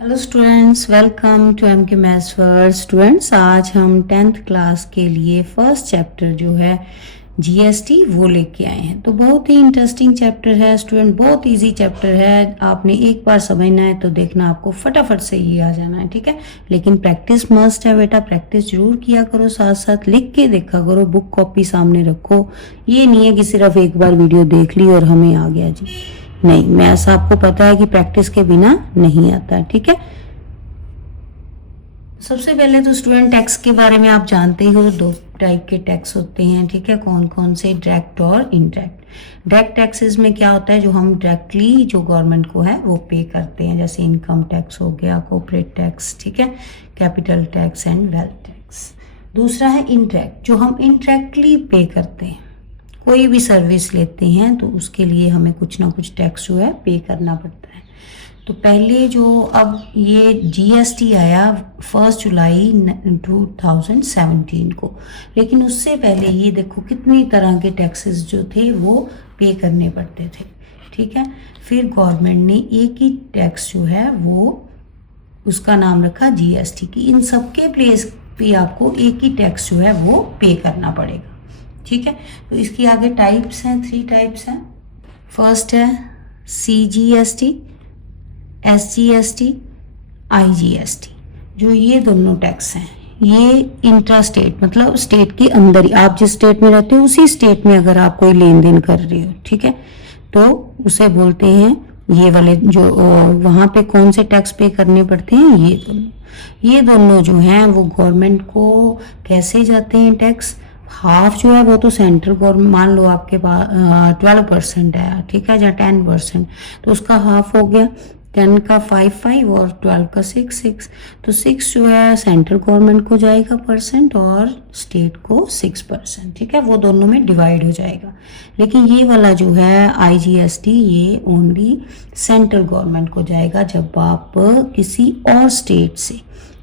Hello students, welcome to M K maths world. Students, आज हम 10th class के लिए फर्स्ट चैप्टर जो है जीएसटी वो लेके आए हैं। तो बहुत ही इंटरेस्टिंग चैप्टर है स्टूडेंट, बहुत इजी चैप्टर है। आपने एक बार समझना है तो देखना आपको फटाफट से ये आ जाना है, ठीक है। लेकिन प्रैक्टिस मस्ट है बेटा, प्रैक्टिस जरूर किया करो, साथ साथ लिख के देखा करो, बुक कॉपी सामने रखो। ये नहीं है कि सिर्फ एक बार वीडियो देख ली और हमें आ गया जी, नहीं। मैथ्स आपको पता है कि प्रैक्टिस के बिना नहीं आता, ठीक है। सबसे पहले तो स्टूडेंट टैक्स के बारे में आप जानते ही हो, दो टाइप के टैक्स होते हैं, ठीक है। कौन कौन से? डायरेक्ट और इनडायरेक्ट। डायरेक्ट टैक्सेस में क्या होता है, जो हम डायरेक्टली जो गवर्नमेंट को है वो पे करते हैं, जैसे इनकम टैक्स हो गया, कॉर्पोरेट टैक्स, ठीक है, capital tax and wealth tax. दूसरा है इनडायरेक्ट, जो हम इनडायरेक्टली पे करते हैं। कोई भी सर्विस लेते हैं तो उसके लिए हमें कुछ ना कुछ टैक्स जो है पे करना पड़ता है। तो पहले जो अब ये जीएसटी आया 1 जुलाई 2017 को, लेकिन उससे पहले ये देखो कितनी तरह के टैक्सेस जो थे वो पे करने पड़ते थे, ठीक है। फिर गवर्नमेंट ने एक ही टैक्स जो है वो उसका नाम रखा जीएसटी की। इन सबके प्लेस पे आपको एक ही टैक्स जो है वो पे करना पड़ेगा, ठीक है। तो इसकी आगे टाइप्स हैं, 3 टाइप्स हैं। फर्स्ट है CGST, SGST, IGST। जो ये दोनों टैक्स हैं, ये इंट्रा स्टेट, मतलब स्टेट के अंदर ही, आप जिस स्टेट में रहते हो उसी स्टेट में अगर आप कोई लेन देन कर रहे हो, ठीक है, तो उसे बोलते हैं ये वाले। जो वहाँ पे कौन से टैक्स पे करने पड़ते हैं, ये दोनों जो हैं वो गवर्नमेंट को कैसे जाते हैं टैक्स। हाफ जो है वो तो सेंट्रल गवर्नमेंट, मान लो आपके पास 12% है, ठीक है, या 10%, तो उसका हाफ हो गया। 10 का 5 और 12 का 6। तो 6 जो है सेंट्रल गवर्नमेंट को जाएगा परसेंट और स्टेट को 6%, ठीक है, वो दोनों में डिवाइड हो जाएगा। लेकिन ये वाला जो है IGST, ये ओनली सेंट्रल गवर्नमेंट को जाएगा जब आप किसी और स्टेट से,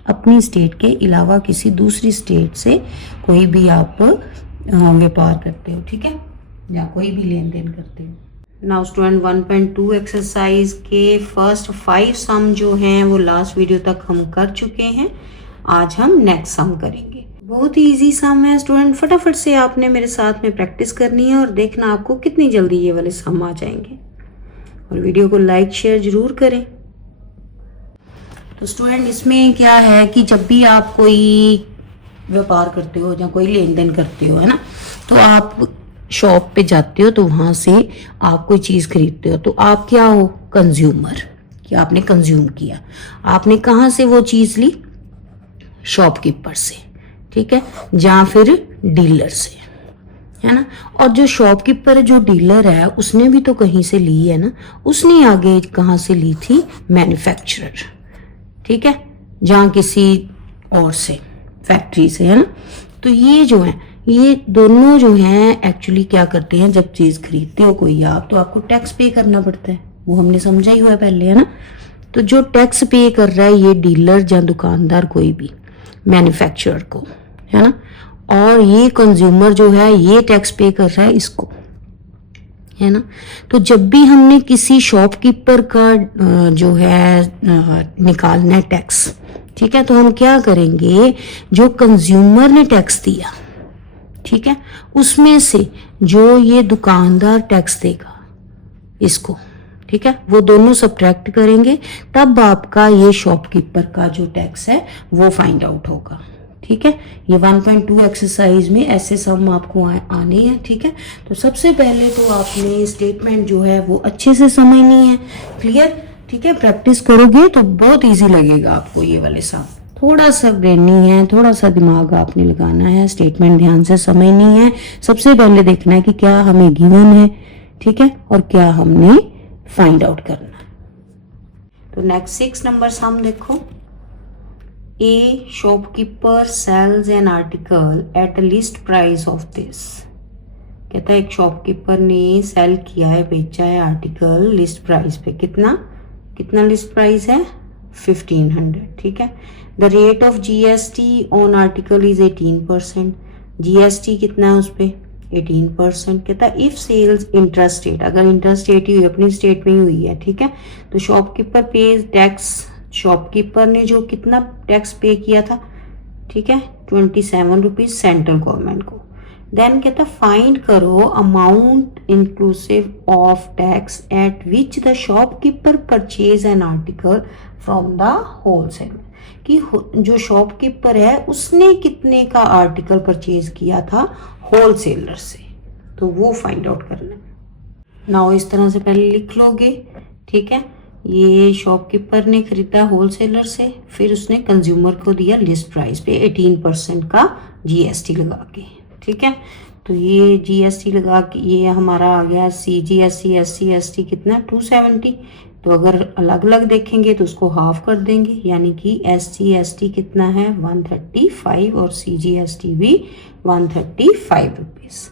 अपनी स्टेट के अलावा किसी दूसरी स्टेट से कोई भी आप व्यापार करते हो, ठीक है, या कोई भी लेन देन करते हो। नाउ स्टूडेंट 1.2 एक्सरसाइज के फर्स्ट 5 सम जो हैं वो लास्ट वीडियो तक हम कर चुके हैं। आज हम नेक्स्ट सम करेंगे। बहुत ही इजी सम है स्टूडेंट, फटाफट से आपने मेरे साथ में प्रैक्टिस करनी है और देखना आपको कितनी जल्दी ये वाले सम आ जाएंगे। और वीडियो को लाइक शेयर जरूर करें। तो स्टूडेंट इसमें क्या है कि जब भी आप कोई व्यापार करते हो या कोई लेन देन करते हो, है ना, तो आप शॉप पे जाते हो तो वहाँ से आप कोई चीज़ खरीदते हो, तो आप क्या हो? कंज्यूमर, कि आपने कंज्यूम किया। आपने कहाँ से वो चीज़ ली? शॉपकीपर से, ठीक है, या फिर डीलर से, है ना। और जो शॉपकीपर, जो डीलर है, उसने भी तो कहीं से ली है ना। उसने आगे कहाँ से ली थी? मैन्युफैक्चरर, ठीक है, जहाँ किसी और से, फैक्ट्री से, है ना। तो ये जो है, ये दोनों जो हैं एक्चुअली क्या करते हैं, जब चीज़ खरीदते हो कोई आप, तो आपको टैक्स पे करना पड़ता है, वो हमने समझा ही हुआ है पहले, है ना। तो जो टैक्स पे कर रहा है ये डीलर या दुकानदार, कोई भी मैन्युफैक्चरर को, है ना। और ये कंज्यूमर जो है ये टैक्स पे कर रहा है इसको, है ना। तो जब भी हमने किसी शॉपकीपर का जो है निकालना है टैक्स, ठीक है, तो हम क्या करेंगे, जो कंज्यूमर ने टैक्स दिया, ठीक है, उसमें से जो ये दुकानदार टैक्स देगा इसको, ठीक है, वो दोनों सब्ट्रैक्ट करेंगे, तब आपका ये शॉपकीपर का जो टैक्स है वो फाइंड आउट होगा, ठीक है। ये 1.2 एक्सरसाइज में ऐसे सम आपको आने हैं, ठीक है। तो सबसे पहले तो आपने स्टेटमेंट जो है वो अच्छे से समझनी है, क्लियर, ठीक है। प्रैक्टिस करोगे तो बहुत इजी लगेगा आपको ये वाले सम। थोड़ा सा ब्रेनी है, थोड़ा सा दिमाग आपने लगाना है, स्टेटमेंट ध्यान से समझनी है। सबसे पहले देखना है कि क्या हमें गिवन है, ठीक है, और क्या हमने फाइंड आउट करना है। तो नेक्स्ट 6 नंबर सम देखो। A shopkeeper sells an article at a list price of this। कहता है एक शॉपकीपर ने सेल किया है, बेचा है आर्टिकल लिस्ट प्राइस पे। कितना लिस्ट प्राइस है? 1500, ठीक है। The rate of GST on article is 18%। GST कितना है उस पर? 18%। कहता है इफ सेल्स इंट्रा स्टेट, अगर इंट्रा स्टेट ही हुई, अपनी स्टेट में ही हुई है, ठीक है, तो शॉपकीपर पेज टैक्स शॉपकीपर ने जो कितना टैक्स पे किया था, ठीक है, 27 रुपीज सेंट्रल गवर्नमेंट को। देन कहता फाइंड करो amount inclusive of tax at which the shopkeeper purchase an article from the wholesaler, कि जो शॉपकीपर है उसने कितने का आर्टिकल परचेज किया था होलसेलर से, तो वो फाइंड आउट करना है। नाउ इस तरह से पहले लिख लोगे, ठीक है। ये शॉपकीपर ने खरीदा होलसेलर से, फिर उसने कंज्यूमर को दिया लिस्ट प्राइस पे 18% का जीएसटी लगा के, ठीक है। तो ये जीएसटी लगा के ये हमारा आ गया सीजीएसटी, एससीएसटी कितना 270। तो अगर अलग अलग देखेंगे तो उसको हाफ कर देंगे, यानी कि एससीएसटी कितना है 135 और सीजीएसटी भी 135 रुपीज़,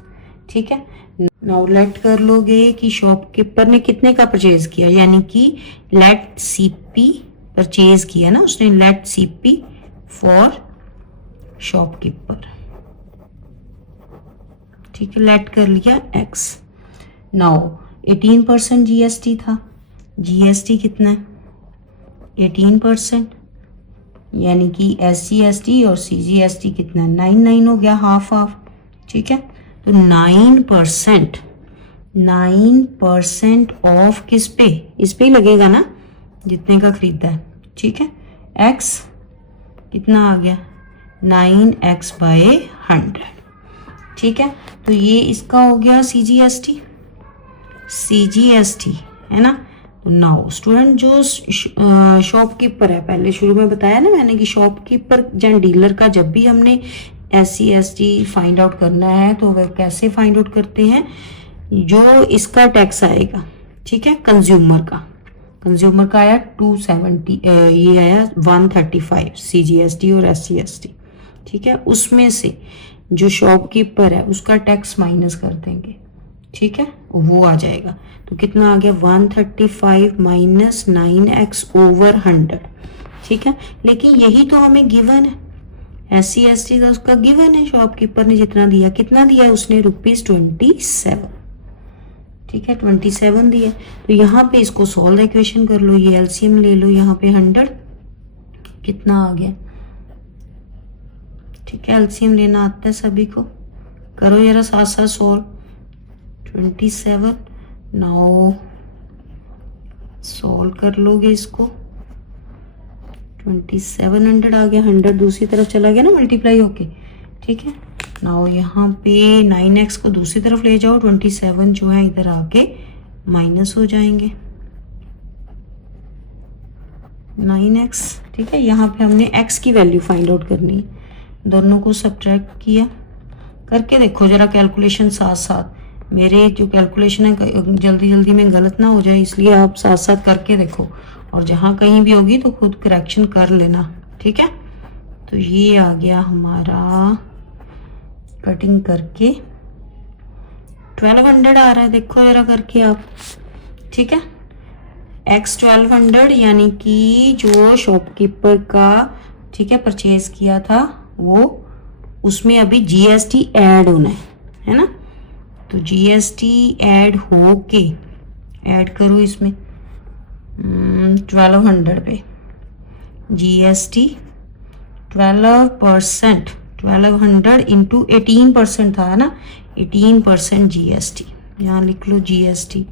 ठीक है। नाउ लेट कर लोगे कि शॉपकीपर ने कितने का परचेज किया, यानी कि लेट सीपी परचेज किया ना उसने, लेट सीपी फॉर शॉपकीपर, ठीक है। लेट कर लिया एक्स। नाउ 18% जीएसटी था, जीएसटी कितना है 18%, यानी कि एससीएसटी और सीजीएसटी कितना 99 हो गया, हाफ हाफ, ठीक है। तो 9% ऑफ किस पे, इस पे ही लगेगा ना जितने का खरीदा है, ठीक है। x कितना आ गया 9x/100, ठीक है। तो ये इसका हो गया सीजीएसटी है ना। तो नाउ स्टूडेंट जो शॉपकीपर है, पहले शुरू में बताया ना मैंने कि शॉपकीपर या डीलर का जब भी हमने एससीएसटी फाइंड आउट करना है तो वह कैसे फाइंड आउट करते हैं, जो इसका टैक्स आएगा, ठीक है, कंज्यूमर का आया 270, ये आया 135 सीजीएसटी और एससीएसटी, ठीक है। उसमें से जो शॉपकीपर है उसका टैक्स माइनस कर देंगे, ठीक है, वो आ जाएगा। तो कितना आ गया 135 माइनस 9x/100, ठीक है। लेकिन यही तो हमें गिवन है, एससीएसटी का उसका गिवन है, शॉपकीपर ने जितना दिया, कितना दिया उसने ₹27, ठीक है, 27 दिए। तो यहाँ पे इसको सॉल्व इक्वेशन कर लो, ये एलसीएम ले लो, यहाँ पे 100 कितना आ गया, ठीक है। एलसीएम लेना आता है सभी को, करो जरा साथ साथ सॉल्व। 27 नाउ सॉल्व कर लोगे इसको, 2700 आ गया, 100 दूसरी तरफ चला गया ना मल्टीप्लाई होके, ठीक है। नाउ यहाँ पे 9x को दूसरी तरफ ले जाओ, 27 जो है इधर आके माइनस हो जाएंगे 9x, ठीक है। यहाँ पे हमने x की वैल्यू फाइंड आउट करनी है, दोनों को सब्ट्रैक्ट किया, करके देखो जरा कैलकुलेशन साथ साथ, मेरे जो कैलकुलेशन है जल्दी जल्दी में गलत ना हो जाए, इसलिए आप साथ साथ करके देखो, और जहाँ कहीं भी होगी तो खुद करेक्शन कर लेना, ठीक है। तो ये आ गया हमारा कटिंग करके 1200 आ रहा है, देखो जरा करके आप, ठीक है। x 1200 यानी कि जो शॉपकीपर का, ठीक है, परचेज किया था वो, उसमें अभी जीएसटी ऐड होना है ना। तो जीएसटी ऐड हो के, ऐड करो इसमें 1200 पे जीएसटी 12%, 1200 इंटू 18% था ना, 18% जीएसटी, यहाँ लिख लो जीएसटी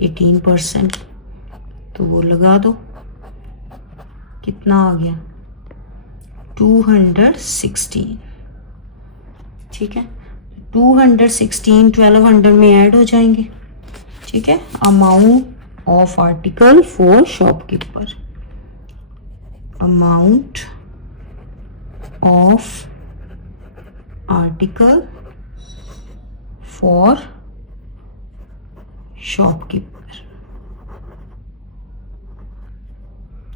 18%, तो वो लगा दो, कितना आ गया 216, ठीक है। 216 1200 में ऐड हो जाएंगे, ठीक है। Amount of article for shopkeeper, amount of article for shopkeeper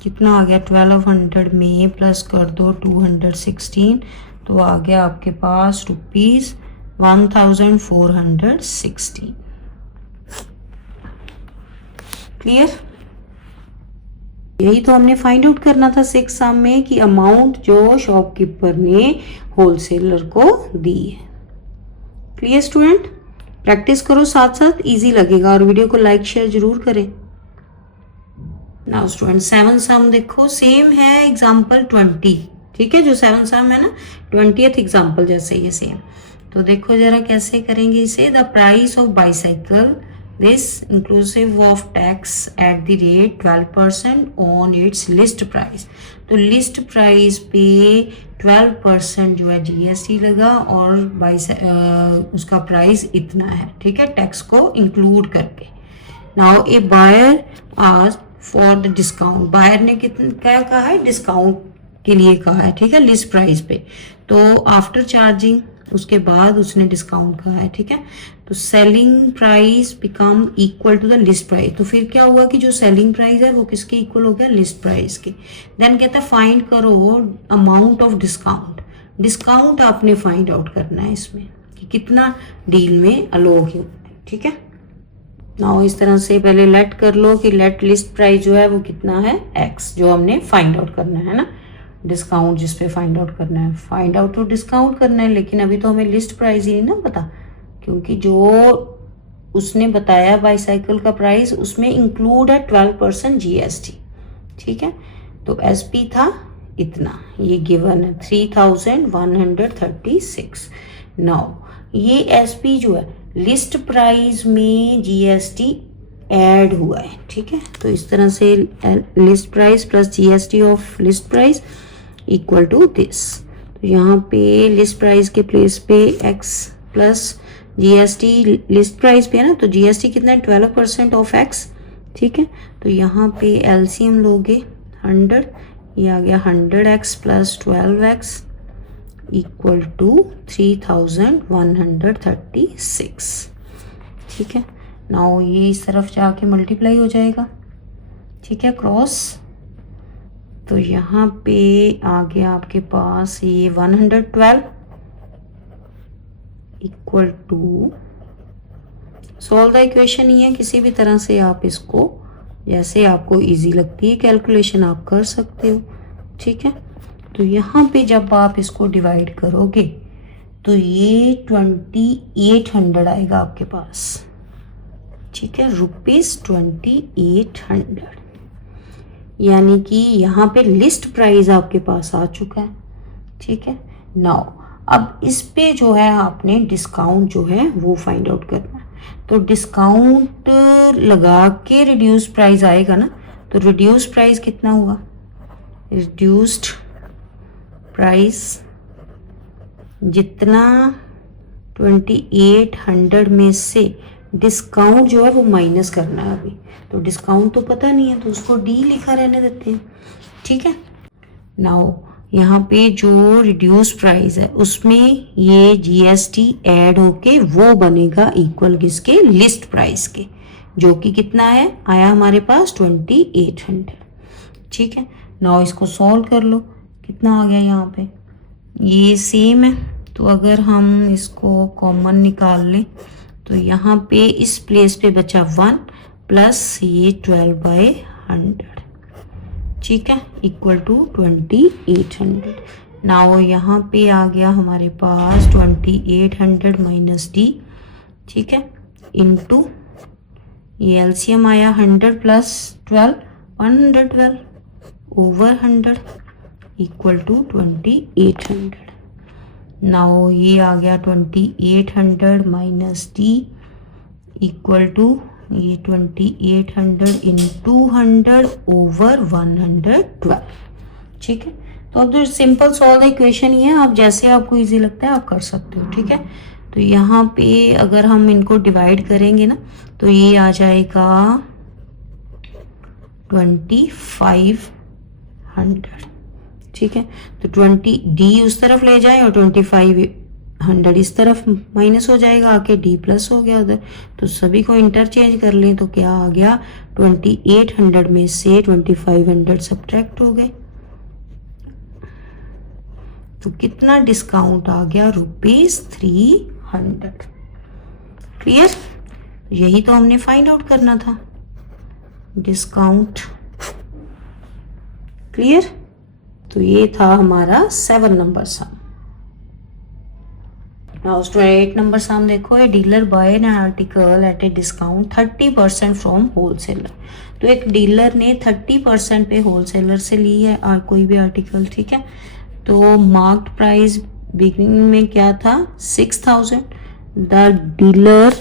कितना आ गया 1200 में प्लस कर दो 216, तो आ गया आपके पास ₹1416। क्लियर? यही तो हमने फाइंड आउट करना था 6 सम में कि अमाउंट जो शॉपकीपर ने होलसेलर को दी है। Clear student? प्रैक्टिस करो साथ साथ, इजी लगेगा, और वीडियो को लाइक शेयर जरूर करें। नाउ स्टूडेंट 7 सम देखो सेम है एग्जाम्पल 20, ठीक है, जो 7 सम है ना 20th एग्जाम्पल जैसे ये सेम। तो देखो जरा कैसे करेंगे इसे। The price of bicycle this inclusive of tax at the rate 12% on it's list price. तो लिस्ट प्राइस पे 12% जो है जीएसटी लगा और उसका प्राइस इतना है, ठीक है, टैक्स को इंक्लूड करके। नाउ ए बायर आज फॉर द डिस्काउंट, बायर ने कितना क्या कहा है, डिस्काउंट के लिए कहा है, ठीक है, लिस्ट प्राइस पे। तो आफ्टर चार्जिंग उसके बाद उसने डिस्काउंट कहा है, ठीक है। तो selling price become equal to the list price. तो फिर क्या हुआ कि जो सेलिंग प्राइस है वो किसके इक्वल हो गया, लिस्ट प्राइस के। देन कहता है फाइंड करो अमाउंट ऑफ डिस्काउंट। डिस्काउंट आपने फाइंड आउट करना है इसमें कि कितना डील में अलोग है, ठीक है। नाउ इस तरह से पहले लेट कर लो कि लेट लिस्ट प्राइस जो है वो कितना है, एक्स, जो हमने फाइंड आउट करना है ना, डिस्काउंट जिस पे फाइंड आउट करना है। फाइंड आउट तो डिस्काउंट करना है, लेकिन अभी तो हमें लिस्ट प्राइस ही नहीं ना पता, क्योंकि जो उसने बताया बाईसाइकिल का प्राइस उसमें इंक्लूड है 12% जीएसटी, ठीक है। तो एसपी था इतना, ये गिवन है 3136। नाउ ये एसपी जो है लिस्ट प्राइस में जीएसटी ऐड हुआ है, ठीक है। तो इस तरह से list price plus GST of list price equal to this. तो यहाँ पे लिस्ट प्राइस के प्लेस पे x plus GST list price पे है ना, तो जीएसटी कितना है 12% ऑफ एक्स, ठीक है। तो यहाँ पे एलसीएम लोगे 100, ये आ गया 100x plus 12x equal to 3136, ठीक है। नाउ ये इस तरफ जाके मल्टीप्लाई हो जाएगा, ठीक है, क्रॉस। तो यहाँ पे आ गया आपके पास ये 112 equal to, solve the equation ही है, किसी भी तरह से आप इसको जैसे आपको इजी लगती है कैलकुलेशन आप कर सकते हो, ठीक है। तो यहाँ पे जब आप इसको डिवाइड करोगे तो ये 2800 आएगा आपके पास, ठीक है, ₹2800, यानी कि यहाँ पे लिस्ट प्राइस आपके पास आ चुका है, ठीक है। नाउ अब इस पे जो है आपने डिस्काउंट जो है वो फाइंड आउट करना है। तो डिस्काउंट लगा के रिड्यूस प्राइस आएगा ना, तो रिड्यूस प्राइस कितना हुआ, रिड्यूस्ड प्राइस जितना 2800 में से डिस्काउंट जो है वो माइनस करना है अभी। तो डिस्काउंट तो पता नहीं है तो उसको डी लिखा रहने देते हैं, ठीक है। नाउ यहाँ पे जो रिड्यूस प्राइस है उसमें ये जीएसटी ऐड होके वो बनेगा इक्वल किसके, लिस्ट प्राइस के, जो कि कितना है आया हमारे पास 2800, ठीक है। नाउ इसको सॉल्व कर लो, कितना आ गया यहाँ पे, ये सेम है। तो अगर हम इसको कॉमन निकाल लें तो यहाँ पे इस प्लेस पे बचा 1 प्लस ये 12/100, ठीक है, इक्वल टू 2800। नाउ यहाँ पे आ गया हमारे पास 2800 माइनस डी, ठीक है, इनटू ये एलसीएम आया 100 plus 12 112 over 100 equal to 2800। Now ये आ गया 2800 माइनस डी इक्वल टू ये 2800 इंटू 100 ओवर 112, ठीक है। तो अब जो सिंपल सॉल्व इक्वेशन ही है, आप जैसे आपको इजी लगता है आप कर सकते हो, ठीक है। तो यहाँ पे अगर हम इनको डिवाइड करेंगे ना तो ये आ जाएगा 2500, ठीक है। तो 20 डी उस तरफ ले जाए और 2500 इस तरफ माइनस हो जाएगा, आके डी प्लस हो गया उधर। तो सभी को इंटरचेंज कर लें तो क्या आ गया, 2800 में से 2500 सब्ट्रैक्ट हो गए, तो कितना डिस्काउंट आ गया, ₹300। क्लियर, यही तो हमने फाइंड आउट करना था, डिस्काउंट। क्लियर, तो ये था हमारा 7 number sum. Now student 8 number sum देखो, a dealer buy an article at a discount 30% from wholesaler. तो एक डीलर ने 30% पे होलसेलर से ली है और कोई भी आर्टिकल, ठीक है। तो मार्क्ड प्राइस बिगिनिंग में क्या था 6000, the dealer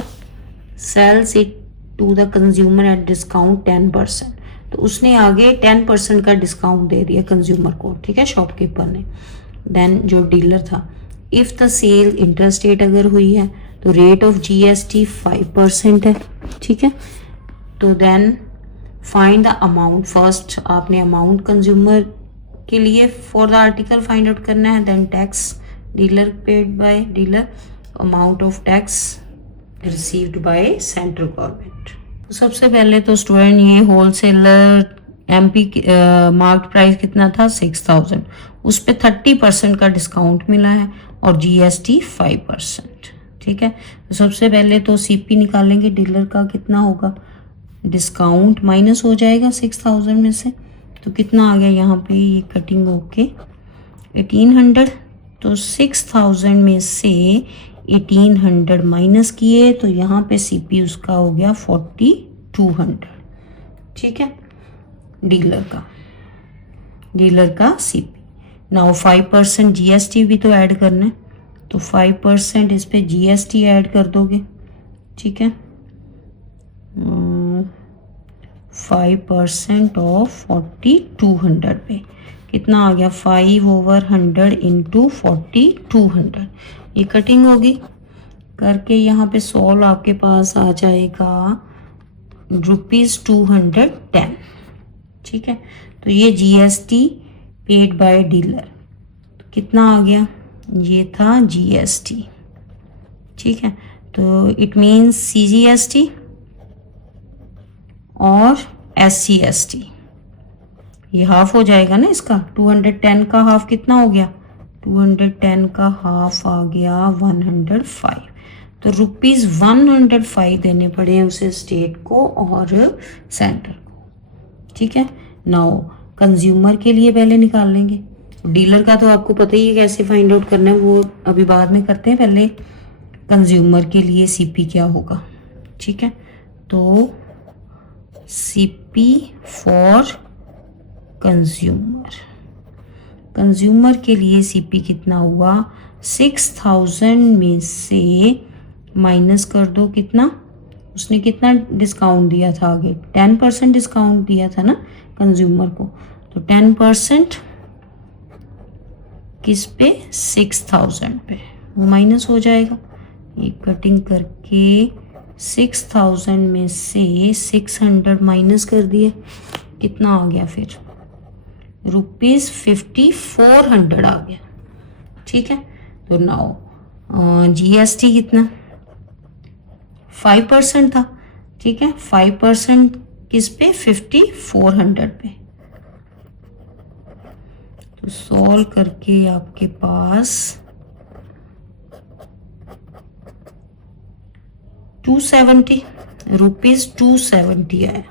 sells it to the consumer at discount 10%। तो उसने आगे 10% का डिस्काउंट दे दिया कंज्यूमर को, ठीक है, शॉपकीपर ने। देन जो डीलर था, इफ़ द सेल इंटरस्टेट अगर हुई है तो रेट ऑफ GST 5% है, ठीक है। तो then find the amount, first आपने अमाउंट कंज्यूमर के लिए for the article find out करना है। Then tax dealer paid by dealer, amount of tax received by central government. सबसे पहले तो स्टूडेंट ये होलसेलर MP मार्क्ड प्राइस कितना था 6000, उस पर 30% का डिस्काउंट मिला है और GST 5%, ठीक है। तो सबसे पहले तो CP निकालेंगे डीलर का, कितना होगा, डिस्काउंट माइनस हो जाएगा 6000 में से, तो कितना आ गया यहाँ पे, ये कटिंग होके 1800। तो 6000 में से 1800 माइनस किए तो यहाँ पे CP उसका हो गया 4200, ठीक है, डीलर का CP। नाउ 5% GST भी तो ऐड करना है, तो 5% इस पे GST ऐड कर दोगे, ठीक है। 5% ऑफ 4200 पे कितना आ गया, 5/100 इंटू 4200। ये कटिंग होगी करके यहाँ पे सॉल्व आपके पास आ जाएगा ₹210, ठीक है। तो ये GST पेड बाय डीलर कितना आ गया, ये था GST, ठीक है। तो इट मीन्स CGST और SCST, ये हाफ हो जाएगा ना इसका। 210 का हाफ कितना हो गया, 210 का हाफ आ गया 105। तो ₹105 देने पड़े उसे स्टेट को और सेंटर को, ठीक है। नाउ कंज्यूमर के लिए पहले निकाल लेंगे, डीलर का तो आपको पता ही है कैसे फाइंड आउट करना है, वो अभी बाद में करते हैं। पहले कंज्यूमर के लिए CP क्या होगा, ठीक है। तो CP फॉर कंज्यूमर के लिए CP कितना हुआ, 6000 में से माइनस कर दो कितना, उसने कितना डिस्काउंट दिया था आगे, 10% डिस्काउंट दिया था ना कंज्यूमर को। तो 10% किस पे, 6000 पे, वो माइनस हो जाएगा। ये कटिंग करके 6000 में से 600 माइनस कर दिए, कितना आ गया फिर, ₹5400 आ गया, ठीक है। तो नाउ GST कितना, 5% था, ठीक है। 5% किस पे, 5400 पे। तो सॉल्व करके आपके पास 270 ₹270 आया,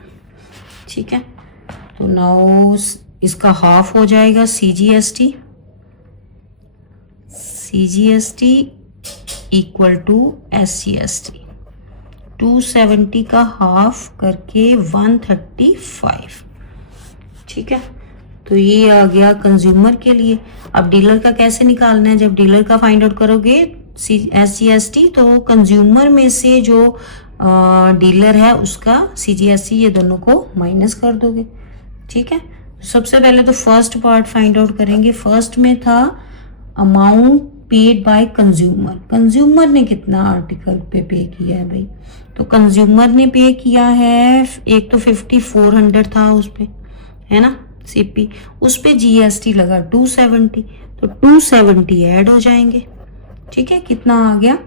ठीक है। तो नाउ इसका हाफ हो जाएगा CGST इक्वल टू SCST। 270 का हाफ करके 135, ठीक है। तो ये आ गया कंज्यूमर के लिए। अब डीलर का कैसे निकालना है, जब डीलर का फाइंड आउट करोगे SCST, तो कंज्यूमर में से जो डीलर है उसका CGST, ये दोनों को माइनस कर दोगे, ठीक है। सबसे पहले तो फर्स्ट पार्ट फाइंड आउट करेंगे। फर्स्ट में था अमाउंट पेड बाय कंज्यूमर ने कितना आर्टिकल पे किया है भाई, तो कंज्यूमर ने पे किया है, एक तो 5400 था उस पे, है ना CP, उस पे GST लगा 270, तो 270 ऐड हो जाएंगे, ठीक है। कितना आ गया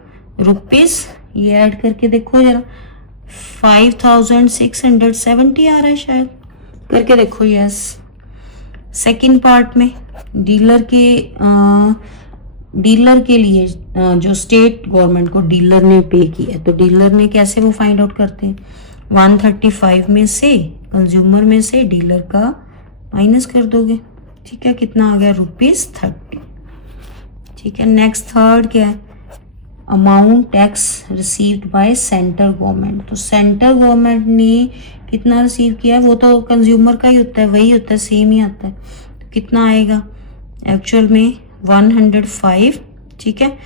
रुपीस, ये ऐड करके देखो जरा, 5670 आ रहा है शायद, करके देखो। यस, सेकंड पार्ट में डीलर के लिए जो स्टेट गवर्नमेंट को डीलर ने पे किया, तो डीलर ने कैसे वो फाइंड आउट करते हैं, 135 में से कंज्यूमर में से डीलर का माइनस कर दोगे, ठीक है। कितना आ गया ₹30, ठीक है। नेक्स्ट थर्ड क्या है, amount tax received by central government. तो सेंट्रल गवर्नमेंट ने कितना रिसीव किया है, वो तो कंज्यूमर का ही होता है, वही होता है, सेम ही आता है। तो कितना आएगा एक्चुअल में 105, ठीक है,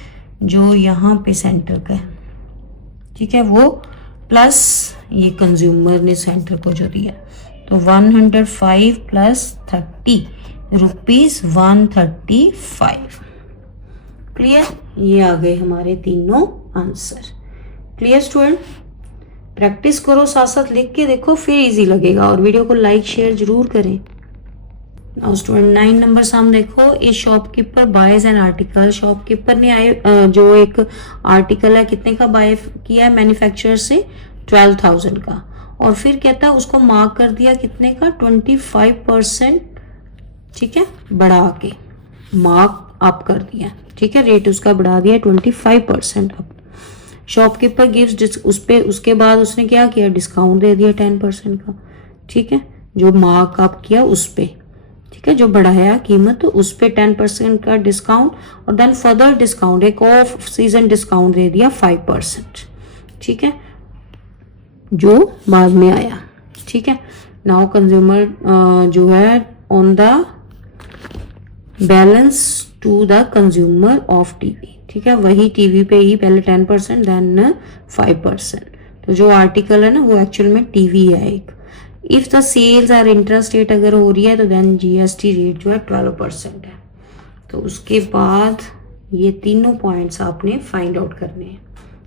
जो यहाँ पे सेंटर का है, ठीक है, वो प्लस ये कंज्यूमर ने सेंटर को जो दिया, तो 105 प्लस 30 रुपीज़ 135। क्लियर, ये आ गए हमारे तीनों आंसर। क्लियर स्टूडेंट, प्रैक्टिस करो, साथ साथ लिख के देखो, फिर इजी लगेगा। और वीडियो को लाइक शेयर जरूर करें। नाउ स्टूडेंट 9 नंबर साम देखो, ए shopkeeper boys an article. Shopkeeper ने जो एक आर्टिकल है कितने का बाय किया है मैन्युफैक्चरर से, 12,000 का, और फिर कहता है उसको मार्क कर दिया कितने का, 25%, ठीक है, बढ़ा के मार्क अप कर दिया, ठीक है, रेट उसका बढ़ा दिया 25% अप। शॉपकीपर गिव्स उस पे, उसके बाद उसने क्या किया, डिस्काउंट दे दिया 10% का, ठीक है, जो मार्क अप किया उस पे, ठीक है, जो बढ़ाया कीमत तो उस पे 10% का डिस्काउंट, और देन फर्दर डिस्काउंट, एक ऑफ सीजन डिस्काउंट दे दिया 5%, ठीक है, जो बाद में आया, ठीक है। नाउ कंज्यूमर जो है on the balance to the consumer of TV, ठीक है, वही टीवी पे ही पहले 10% देन 5%। तो जो आर्टिकल है ना वो एक्चुअल में टीवी है एक। If the sales are intrastate अगर हो रही है तो देन जीएसटी रेट जो है 12% है। तो उसके बाद ये तीनों पॉइंट्स आपने फाइंड आउट करने हैं,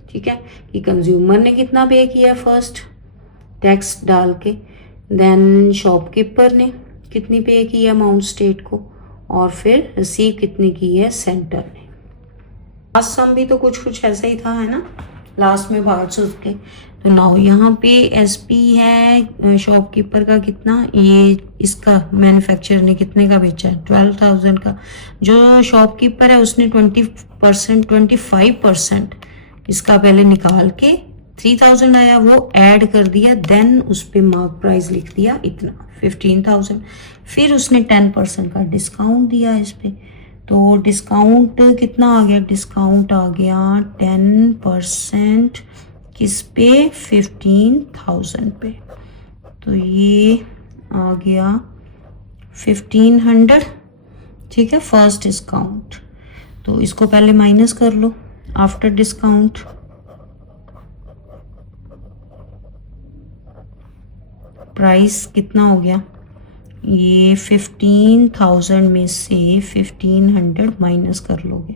ठीक है, कि कंज्यूमर ने कितना पे किया फर्स्ट टैक्स डाल के, देन शॉपकीपर ने कितनी पे की है अमाउंट स्टेट को, और फिर रिसीव कितनी की है सेंटर ने। लास्ट सम भी तो कुछ ऐसा ही था, है ना, लास्ट में पार्ट्स उसके। तो नाउ यहाँ पे एसपी है शॉपकीपर का कितना, ये इसका मैन्युफैक्चरर ने कितने का बेचा है, 12,000 का। जो शॉपकीपर है उसने 25% इसका पहले निकाल के 3,000 आया वो ऐड कर दिया, देन उस पर मार्क प्राइस लिख दिया इतना 15,000। फिर उसने 10% का डिस्काउंट दिया इस पर, तो डिस्काउंट कितना आ गया, डिस्काउंट आ गया 10% किस पे, 15,000 पे। तो ये आ गया 1,500, ठीक है, फर्स्ट डिस्काउंट। तो इसको पहले माइनस कर लो आफ्टर डिस्काउंट, प्राइस कितना हो गया, ये 15,000 में से 1,500 माइनस कर लोगे,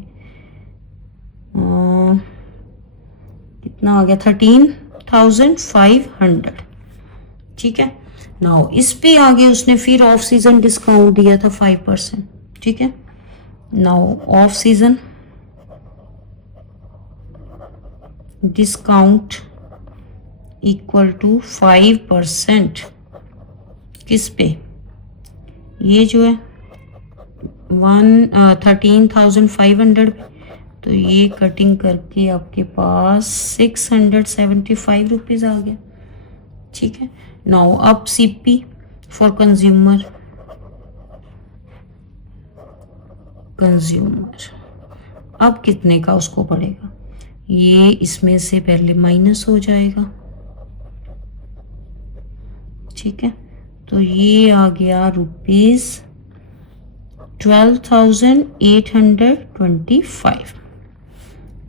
कितना आ गया 13,500, ठीक है। नाउ इस पे आगे उसने फिर ऑफ सीजन डिस्काउंट दिया था 5%, ठीक है। Now off season discount equal to 5% किस पे, ये जो है 13,500 पे। तो ये कटिंग करके आपके पास 675 रुपीज़ आ गया, ठीक है। नाउ अब सीपी फॉर कंज्यूमर अब कितने का उसको पड़ेगा, ये इसमें से पहले माइनस हो जाएगा, ठीक है। तो ये आ गया ₹12,825,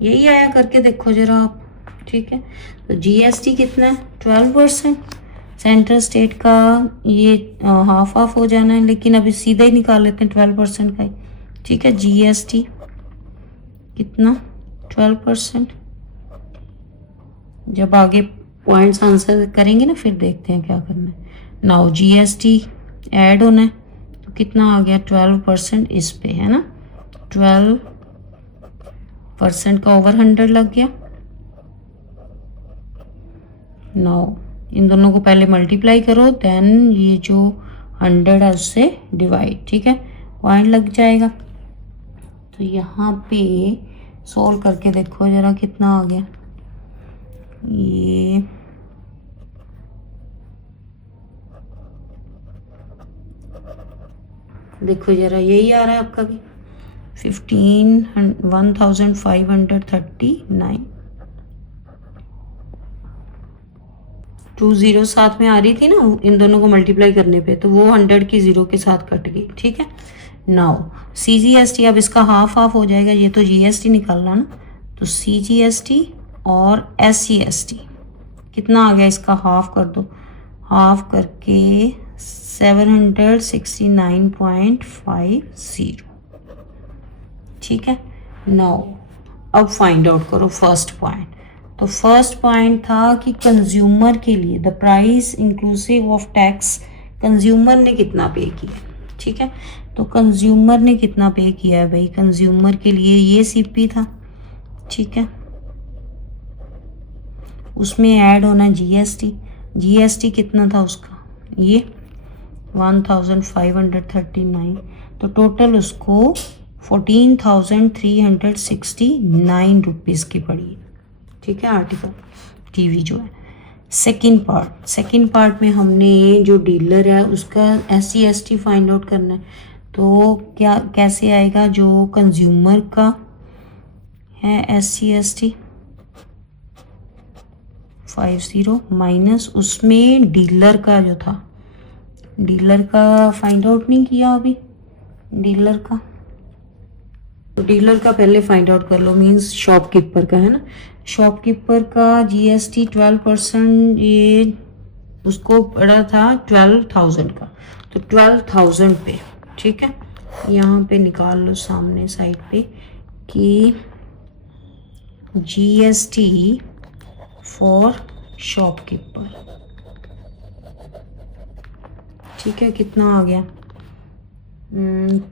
यही आया करके देखो जरा आप, ठीक है। तो जीएसटी कितना है 12%, सेंट्रल स्टेट का ये हाफ हो जाना है, लेकिन अभी सीधा ही निकाल लेते हैं 12% का ही, ठीक है। जीएसटी कितना 12%, जब आगे पॉइंट्स आंसर करेंगे ना फिर देखते हैं क्या करना है। नाउ जीएसटी ऐड होना है, तो कितना आ गया 12% इस पे, है ना, 12% का ओवर 100 लग गया। नाउ इन दोनों को पहले मल्टीप्लाई करो, देन ये जो 100 है उससे डिवाइड, ठीक है, पॉइंट लग जाएगा। तो यहाँ पे सोल्व करके देखो जरा कितना आ गया, ये देखो जरा यही आ रहा है आपका भी 1539 2 0 साथ में आ रही थी ना, इन दोनों को मल्टीप्लाई करने पे, तो वो 100 की 0 के साथ कट गई। ठीक है, नाउ CGST, अब इसका हाफ हाफ हो जाएगा, ये तो GST निकालना ना, तो CGST और SCST कितना आ गया, इसका हाफ कर दो, हाफ करके 769.50। ठीक है, नाउ अब फाइंड आउट करो फर्स्ट पॉइंट। तो फर्स्ट पॉइंट था कि कंज्यूमर के लिए the price inclusive of tax, consumer ने कितना पे किया। ठीक है, तो कंज्यूमर ने कितना पे किया है भाई, कंज्यूमर के लिए ये CP था। ठीक है, उसमें ऐड होना GST कितना था उसका, ये 1539, तो टोटल उसको 14,369 रुपीज़ की पड़ी। ठीक है, आर्टिकल TV जो है। सेकंड पार्ट में हमने जो डीलर है उसका SCST फाइंड आउट करना है। तो क्या कैसे आएगा, जो कंज्यूमर का है SCST 50 माइनस उसमें डीलर का जो था, डीलर का फाइंड आउट नहीं किया अभी, डीलर का, तो डीलर का पहले फाइंड आउट कर लो, मींस शॉपकीपर का है ना, शॉपकीपर का GST 12%, ये उसको पड़ा था 12,000 का, तो 12,000 पे। ठीक है, यहाँ पे निकाल लो सामने साइड पे कि GST फॉर शॉपकीपर। ठीक है, कितना आ गया,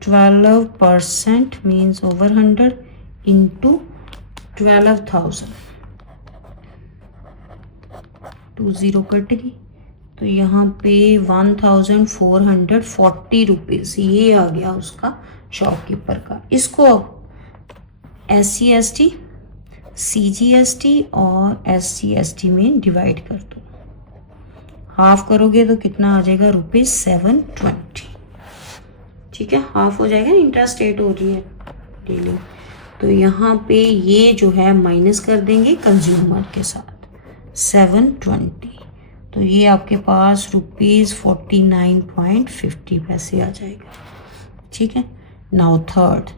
12% मीन्स ओवर 100 इंटू 12,000, 20 कट गई, तो यहाँ पे 1,440 रुपीज़ ये आ गया उसका शॉपकीपर का। इसको SCST, CGST और SCST में डिवाइड कर दो, हाफ करोगे तो कितना आ जाएगा, ₹720। ठीक है, हाफ हो जाएगा, इंट्रास्ट रेट हो रही है डेली, तो यहाँ पे ये जो है माइनस कर देंगे कंज्यूमर के साथ 720, तो ये आपके पास ₹49.50 पैसे आ जाएगा। ठीक है, नाउ थर्ड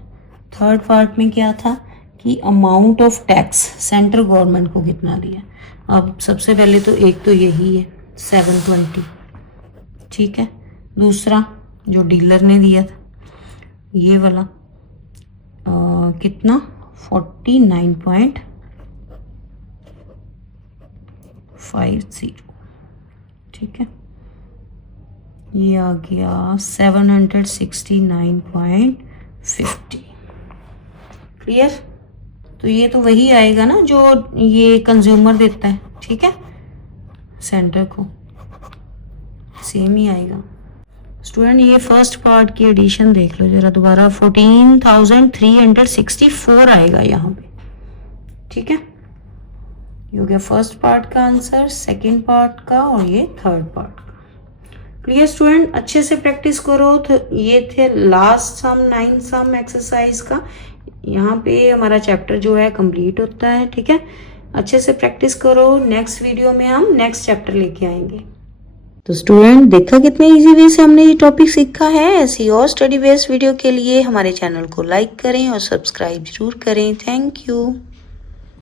पार्ट में क्या था कि amount of tax central government को कितना दिया। अब सबसे पहले तो एक तो यही है 720। ठीक है, दूसरा जो डीलर ने दिया था ये वाला कितना 49.50। ठीक है, ये आ गया 769.50। क्लियर, तो ये तो वही आएगा ना जो ये कंज्यूमर देता है। ठीक है, सेंटर को सेम ही आएगा। स्टूडेंट ये फर्स्ट पार्ट की एडिशन देख लो जरा दोबारा, 14,364 आएगा यहाँ पे। ठीक है, ये हो गया फर्स्ट पार्ट का आंसर, सेकंड पार्ट का और ये थर्ड पार्ट का। क्लियर स्टूडेंट, अच्छे से प्रैक्टिस करो। तो ये थे लास्ट सम 9 सम एक्सरसाइज का, यहाँ पे हमारा चैप्टर जो है कंप्लीट होता है। ठीक है, अच्छे से प्रैक्टिस करो। नेक्स्ट वीडियो में हम नेक्स्ट चैप्टर लेके आएंगे। तो स्टूडेंट देखा कितने इजी वे से हमने ये टॉपिक सीखा है। ऐसी और स्टडी बेस्ड वीडियो के लिए हमारे चैनल को लाइक करें और सब्सक्राइब जरूर करें। Thank you.